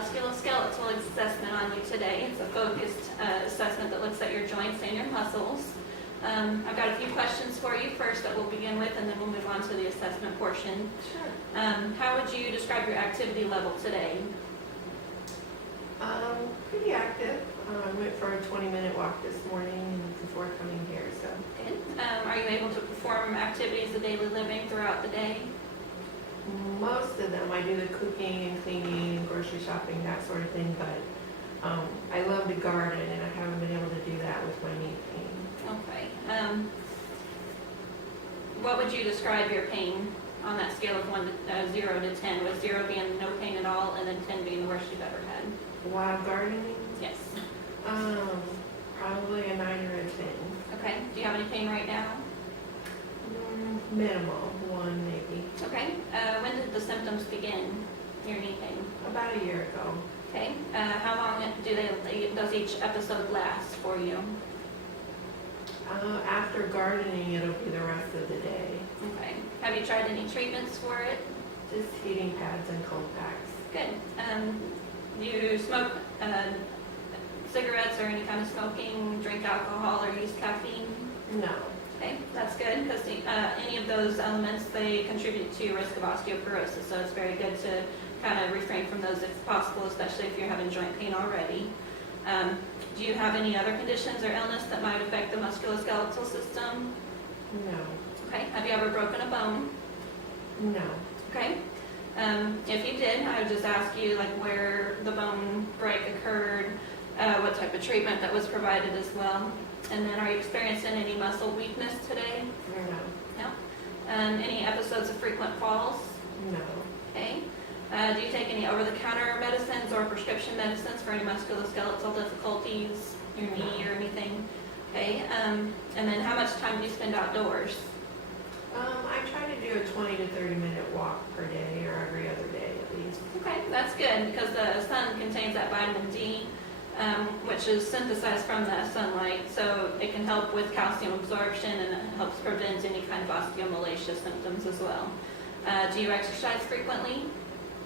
musculoskeletal assessment on you today. It's a focused assessment that looks at your joints and your muscles. I've got a few questions for you first that we'll begin with, and then we'll move on to the assessment portion. Sure. How would you describe your activity level today? Pretty active. I went for a 20-minute walk this morning before coming here, so. Good. Are you able to perform activities of daily living throughout the day? Most of them, I do the cooking and cleaning and grocery shopping, that sort of thing, but I love to garden, and I haven't been able to do that with my knee pain. Okay. What would you describe your pain on that scale of 0 to 10, with 0 being no pain at all and then 10 being the worst you've ever had? While gardening? Yes. Probably a 9 or a 10. Okay. Do you have any pain right now? Minimal, 1 maybe. Okay. When did the symptoms begin, your knee pain? About a year ago. Okay. How long does each episode last for you? After gardening, it'll be the rest of the day. Okay. Have you tried any treatments for it? Just heating pads and cold packs. Good. Do you smoke cigarettes or any kind of smoking, drink alcohol, or use caffeine? No. Okay, that's good, because any of those elements, they contribute to your risk of osteoporosis, so it's very good to kind of refrain from those if possible, especially if you're having joint pain already. Do you have any other conditions or illness that might affect the musculoskeletal system? No. Okay, have you ever broken a bone? No. Okay. If you did, I would just ask you like where the bone break occurred, what type of treatment that was provided as well. And then are you experiencing any muscle weakness today? No. No. Any episodes of frequent falls? No. Okay. Do you take any over-the-counter medicines or prescription medicines for any musculoskeletal difficulties, your knee or anything? Okay. And then how much time do you spend outdoors? I try to do a 20 to 30 minute walk per day or every other day at least. Okay, that's good because the sun contains that vitamin D, which is synthesized from that sunlight, so it can help with calcium absorption and it helps prevent any kind of osteomalacia symptoms as well. Do you exercise frequently?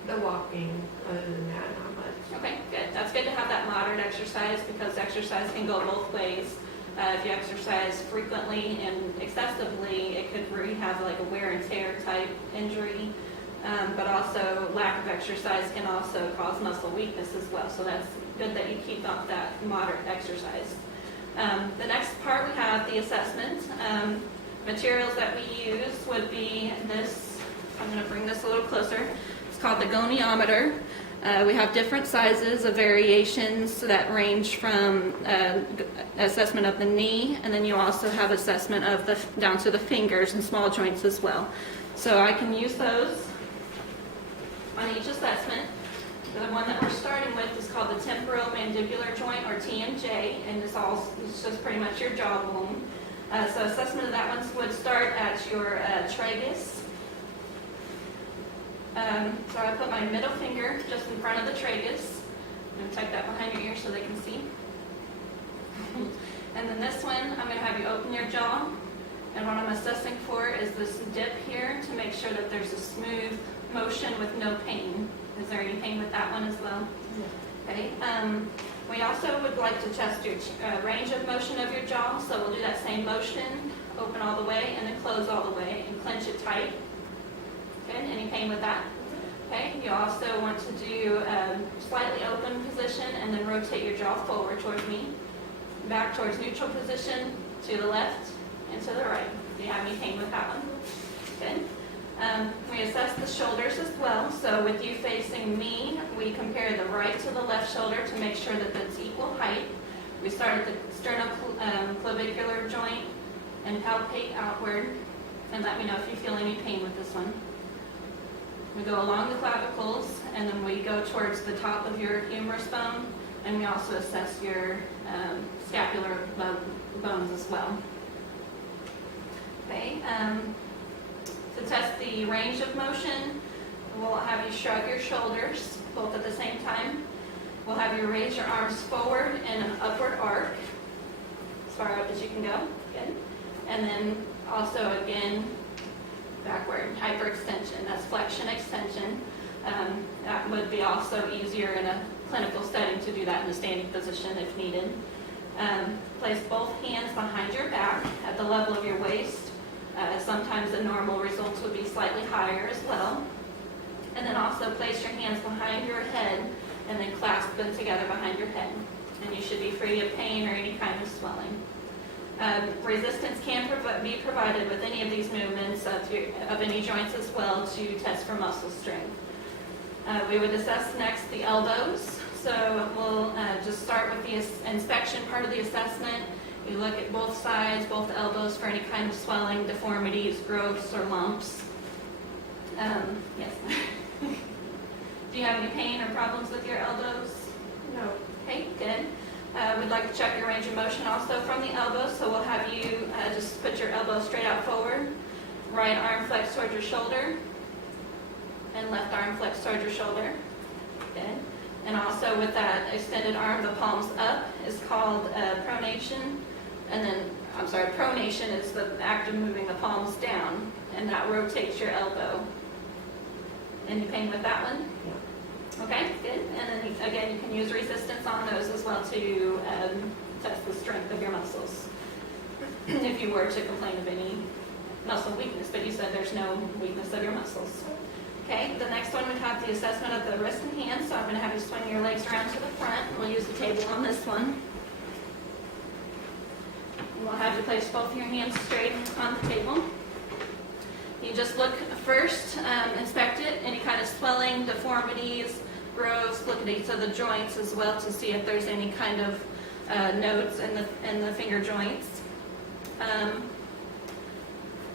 The walking, other than that, not much. Okay, good. That's good to have that moderate exercise because exercise can go both ways. If you exercise frequently and excessively, it could have like a wear and tear type injury, but also lack of exercise can also cause muscle weakness as well. So that's good that you keep up that moderate exercise. The next part, we have the assessment. Materials that we use would be this. I'm going to bring this a little closer. It's called the goniometer. We have different sizes of variations that range from assessment of the knee, and then you also have assessment of the down to the fingers and small joints as well. So I can use those on each assessment. The one that we're starting with is called the temporomandibular joint, or TMJ, and it's just pretty much your jawbone. So assessment of that one would start at your tragus. So I put my middle finger just in front of the tragus. I'm going to tuck that behind your ear so they can see. And then this one, I'm going to have you open your jaw. And what I'm assessing for is this dip here to make sure that there's a smooth motion with no pain. Is there any pain with that one as well? Yeah. Okay. We also would like to test your range of motion of your jaw. So we'll do that same motion, open all the way, and then close all the way, and clench it tight. Good. Any pain with that? Okay. You also want to do a slightly open position and then rotate your jaw forward towards me, back towards neutral position, to the left and to the right. Do you have any pain with that one? Good. We assess the shoulders as well. So with you facing me, we compare the right to the left shoulder to make sure that it's equal height. We start at the sternoclavicular joint and palpate outward, and let me know if you feel any pain with this one. We go along the clavicles, and then we go towards the top of your humerus bone, and we also assess your scapular bones as well. Okay. To test the range of motion, we'll have you shrug your shoulders both at the same time. We'll have you raise your arms forward in an upward arc, as far up as you can go. Good. And then also again, backward hyperextension. That's flexion extension. That would be also easier in a clinical setting to do that in a standing position if needed. Place both hands behind your back at the level of your waist. Sometimes the normal results would be slightly higher as well. And then also place your hands behind your head and then clasp them together behind your head. And you should be free of pain or any kind of swelling. Resistance can be provided with any of these movements of any joints as well to test for muscle strength. We would assess next the elbows. So we'll just start with the inspection part of the assessment. We look at both sides, both elbows for any kind of swelling, deformities, growths, or lumps. Yes. Do you have any pain or problems with your elbows? No. Okay, good. We'd like to check your range of motion also from the elbows, so we'll have you just put your elbow straight out forward, right arm flexed towards your shoulder, and left arm flexed towards your shoulder. Good. And also with that extended arm, the palms up is called pronation, and then, pronation is the act of moving the palms down, and that rotates your elbow. Any pain with that one? Yeah. Okay, good. And then again, you can use resistance on those as well to test the strength of your muscles. If you were to complain of any muscle weakness, but you said there's no weakness of your muscles. Okay, the next one we have the assessment of the wrist and hands. So I'm going to have you swing your legs around to the front. We'll use the table on this one. And we'll have you place both of your hands straight on the table. You just look first, inspect it, any kind of swelling, deformities, growths, look at each of the joints as well to see if there's any kind of nodes in the finger joints.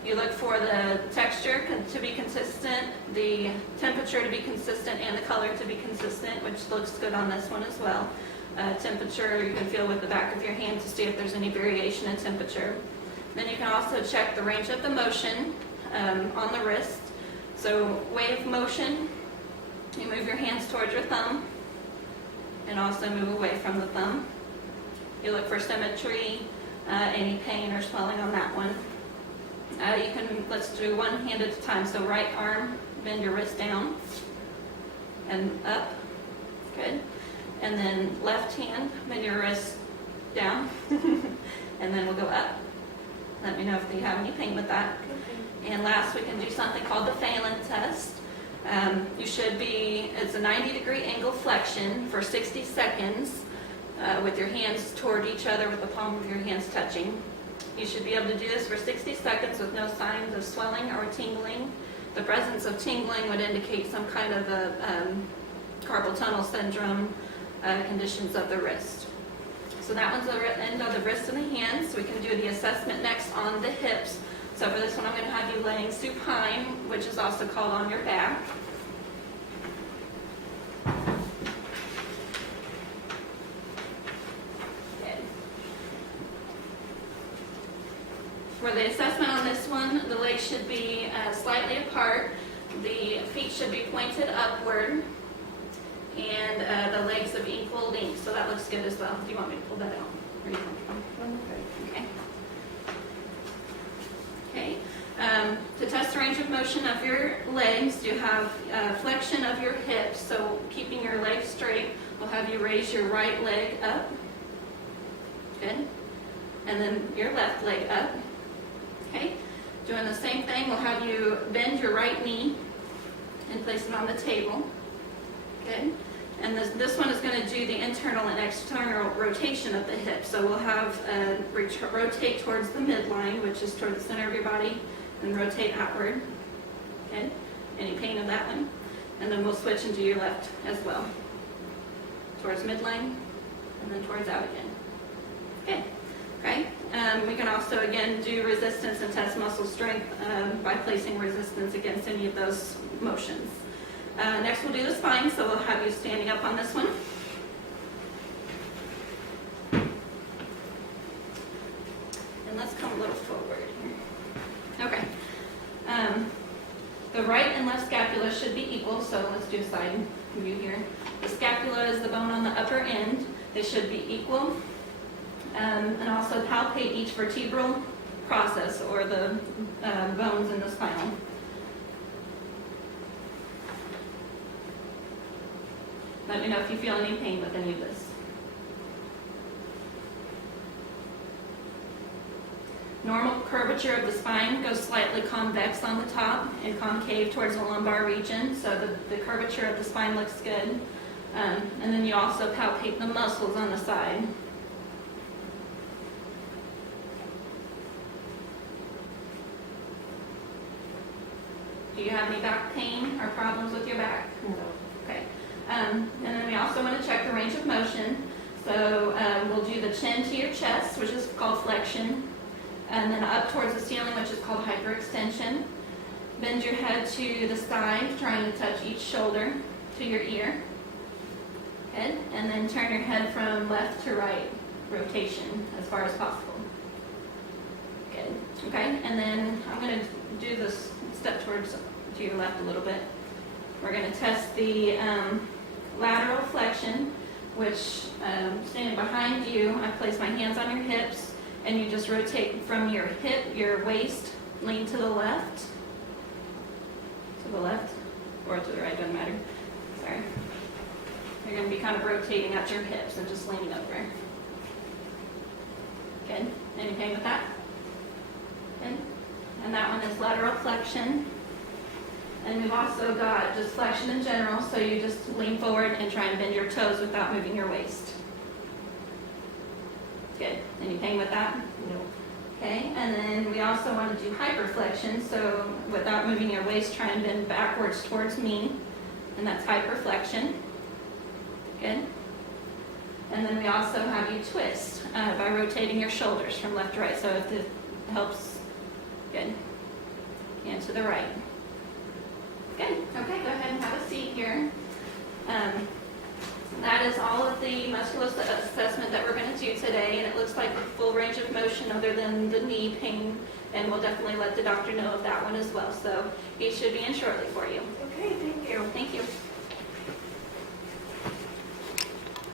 You look for the texture to be consistent, the temperature to be consistent, and the color to be consistent, which looks good on this one as well. Temperature you can feel with the back of your hand to see if there's any variation in temperature. Then you can also check the range of the motion on the wrist. So wave motion, you move your hands towards your thumb and also move away from the thumb. You look for symmetry, any pain or swelling on that one. Let's do one hand at a time. So right arm, bend your wrist down and up. Good. And then left hand, bend your wrist down. And then we'll go up. Let me know if you have any pain with that. Okay. And last, we can do something called the Phelan test. It's a 90-degree angle flexion for 60 seconds with your hands toward each other with the palm of your hands touching. You should be able to do this for 60 seconds with no signs of swelling or tingling. The presence of tingling would indicate some kind of a carpal tunnel syndrome conditions of the wrist. So that one's the end of the wrist and the hands. We can do the assessment next on the hips. So for this one, I'm going to have you laying supine, which is also called on your back. For the assessment on this one, the legs should be slightly apart, the feet should be pointed upward, and the legs of equal length. So that looks good as well. Do you want me to pull that out? Are you comfortable? Okay. Okay. To test the range of motion of your legs, you have flexion of your hips. So keeping your legs straight, we'll have you raise your right leg up. Good. And then your left leg up. Okay, doing the same thing, we'll have you bend your right knee and place it on the table. Good. And this one is going to do the internal and external rotation of the hip. So we'll have rotate towards the midline, which is toward the center of your body, and rotate outward. Good. Any pain of that one? And then we'll switch into your left as well. Towards midline, and then towards out again. Okay. Okay. We can also, again, do resistance and test muscle strength by placing resistance against any of those motions. Next, we'll do the spine, so we'll have you standing up on this one. And let's come a little forward here. Okay. The right and left scapula should be equal, so let's do a side view here. The scapula is the bone on the upper end. They should be equal. And also palpate each vertebral process or the bones in the spinal. Let me know if you feel any pain with any of this. Normal curvature of the spine goes slightly convex on the top and concave towards the lumbar region, so the curvature of the spine looks good. And then you also palpate the muscles on the side. Do you have any back pain or problems with your back? No. Okay. And then we also want to check the range of motion. So we'll do the chin to your chest, which is called flexion, and then up towards the ceiling, which is called hyperextension. Bend your head to the side, trying to touch each shoulder to your ear. Good. And then turn your head from left to right, rotation as far as possible. Good. Okay. And then I'm going to do this step towards to your left a little bit. We're going to test the lateral flexion, which standing behind you, I place my hands on your hips, and you just rotate from your hip, your waist, lean to the left, or to the right, doesn't matter. Sorry. You're going to be kind of rotating at your hips and just leaning over. Good. Any pain with that? Good. And that one is lateral flexion. And we've also got just flexion in general, so you just lean forward and try and bend your toes without moving your waist. Good. Any pain with that? No. Okay, and then we also want to do hyperflexion, so without moving your waist, try and bend backwards towards me, and that's hyperflexion. Good. And then we also have you twist by rotating your shoulders from left to right, so if it helps, good. And to the right. Good. Okay, go ahead and have a seat here. That is all of the musculoskeletal assessment that we're going to do today, and it looks like a full range of motion other than the knee pain, and we'll definitely let the doctor know of that one as well. So he should be in shortly for you. Okay, thank you. Thank you.